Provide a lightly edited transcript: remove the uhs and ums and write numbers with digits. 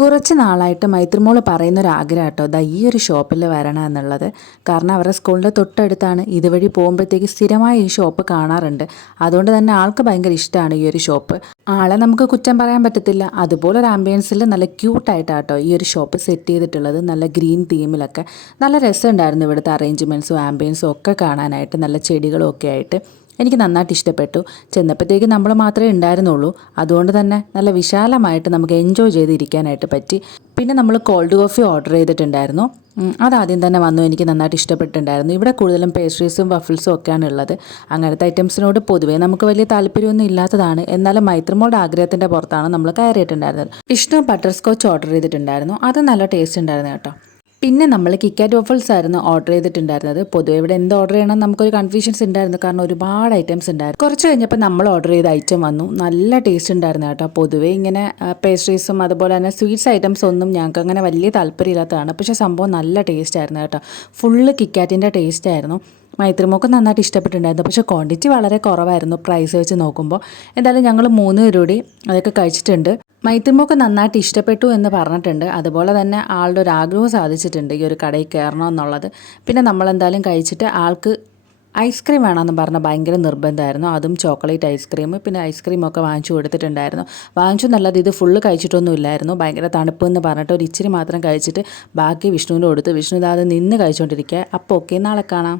കുറച്ച് നാളായിട്ട് മൈത്രിമോൾ പറയുന്നൊരാഗ്രഹം കേട്ടോ, ദാ ഈ ഒരു ഷോപ്പിൽ വരണം എന്നുള്ളത്. കാരണം അവരുടെ സ്കൂളിൻ്റെ തൊട്ടടുത്താണ്. ഇതുവഴി പോകുമ്പോഴത്തേക്ക് സ്ഥിരമായി ഈ ഷോപ്പ് കാണാറുണ്ട്. അതുകൊണ്ട് തന്നെ ആൾക്ക് ഭയങ്കര ഇഷ്ടമാണ് ഈ ഒരു ഷോപ്പ്. ആളെ നമുക്ക് കുറ്റം പറയാൻ പറ്റത്തില്ല. അതുപോലെ ഒരു ആംബിയൻസിൽ നല്ല ക്യൂട്ടായിട്ടാട്ടോ ഈ ഒരു ഷോപ്പ് സെറ്റ് ചെയ്തിട്ടുള്ളത്. നല്ല ഗ്രീൻ തീമിലൊക്കെ നല്ല രസമുണ്ടായിരുന്നു ഇവിടുത്തെ അറേഞ്ച്മെൻറ്റ്സും ആംബിയൻസും ഒക്കെ കാണാനായിട്ട്. നല്ല ചെടികളും ഒക്കെ ആയിട്ട് എനിക്ക് നന്നായിട്ട് ഇഷ്ടപ്പെട്ടു. ചെന്നപ്പോഴത്തേക്ക് നമ്മൾ മാത്രമേ ഉണ്ടായിരുന്നുള്ളൂ. അതുകൊണ്ട് തന്നെ നല്ല വിശാലമായിട്ട് നമുക്ക് എൻജോയ് ചെയ്തിരിക്കാനായിട്ട് പറ്റി. പിന്നെ നമ്മൾ കോൾഡ് കോഫി ഓർഡർ ചെയ്തിട്ടുണ്ടായിരുന്നു. അതാദ്യം തന്നെ വന്നു. എനിക്ക് നന്നായിട്ട് ഇഷ്ടപ്പെട്ടിട്ടുണ്ടായിരുന്നു. ഇവിടെ കൂടുതലും പേസ്ട്രീസും വഫിൾസും ഒക്കെയാണ് ഉള്ളത്. അങ്ങനത്തെ ഐറ്റംസിനോട് പൊതുവേ നമുക്ക് വലിയ താല്പര്യമൊന്നും ഇല്ലാത്തതാണ്. എന്നാലും മൈത്രിമോളുടെ ആഗ്രഹത്തിൻ്റെ പുറത്താണ് നമ്മൾ കയറിയിട്ടുണ്ടായിരുന്നത്. വിഷ്ണു ബട്ടർ സ്കോച്ച് ഓർഡർ ചെയ്തിട്ടുണ്ടായിരുന്നു. അത് നല്ല ടേസ്റ്റ് ഉണ്ടായിരുന്നു കേട്ടോ. പിന്നെ നമ്മൾ കിക്കാറ്റ് വഫിൾസ് ആയിരുന്നു ഓർഡർ ചെയ്തിട്ടുണ്ടായിരുന്നത്. പൊതുവെ ഇവിടെ എന്ത് ഓർഡർ ചെയ്യണം നമുക്കൊരു കൺഫ്യൂഷൻസ് ഉണ്ടായിരുന്നു. കാരണം ഒരുപാട് ഐറ്റംസ് ഉണ്ടായിരുന്നു. കുറച്ച് കഴിഞ്ഞപ്പോൾ നമ്മൾ ഓർഡർ ചെയ്ത ഐറ്റം വന്നു. നല്ല ടേസ്റ്റ് ഉണ്ടായിരുന്നു കേട്ടോ. പൊതുവേ ഇങ്ങനെ പേസ്ട്രീസും അതുപോലെ തന്നെ സ്വീറ്റ്സ് ഐറ്റംസ് ഒന്നും ഞങ്ങൾക്ക് അങ്ങനെ വലിയ താല്പര്യമില്ലാത്തതാണ്. പക്ഷേ സംഭവം നല്ല ടേസ്റ്റ് ആയിരുന്നു കേട്ടോ. ഫുള്ള് കിക്കാറ്റിൻ്റെ ടേസ്റ്റ് ആയിരുന്നു. മൈത്രിമോൾക്ക് നന്നായിട്ട് ഇഷ്ടപ്പെട്ടിട്ടുണ്ടായിരുന്നു. പക്ഷേ ക്വാണ്ടിറ്റി വളരെ കുറവായിരുന്നു പ്രൈസ് വെച്ച് നോക്കുമ്പോൾ. എന്തായാലും ഞങ്ങൾ 3 പേരോടി അതൊക്കെ കഴിച്ചിട്ടുണ്ട്. മൈത്രിമോൾക്ക് നന്നായിട്ട് ഇഷ്ടപ്പെട്ടു എന്ന് പറഞ്ഞിട്ടുണ്ട്. അതുപോലെ തന്നെ ആളുടെ ഒരു ആഗ്രഹം സാധിച്ചിട്ടുണ്ട് ഈ ഒരു കടയിൽ കയറണം എന്നുള്ളത്. പിന്നെ നമ്മളെന്തായാലും കഴിച്ചിട്ട് ആൾക്ക് ഐസ്ക്രീം വേണമെന്ന് പറഞ്ഞാൽ ഭയങ്കര നിർബന്ധമായിരുന്നു. അതും ചോക്ലേറ്റ് ഐസ്ക്രീം. പിന്നെ ഐസ്ക്രീമൊക്കെ വാങ്ങിച്ചു കൊടുത്തിട്ടുണ്ടായിരുന്നു. വാങ്ങിച്ചു നല്ലത് ഇത് ഫുള്ള് കഴിച്ചിട്ടൊന്നും ഇല്ലായിരുന്നു. ഭയങ്കര തണുപ്പ് എന്ന് പറഞ്ഞിട്ട് ഒരു ഇച്ചിരി മാത്രം കഴിച്ചിട്ട് ബാക്കി വിഷ്ണുവിന് കൊടുത്ത് വിഷ്ണു അത് നിന്ന് കഴിച്ചുകൊണ്ടിരിക്കുക. അപ്പോൾ ഓക്കെ, നാളെ കാണാം.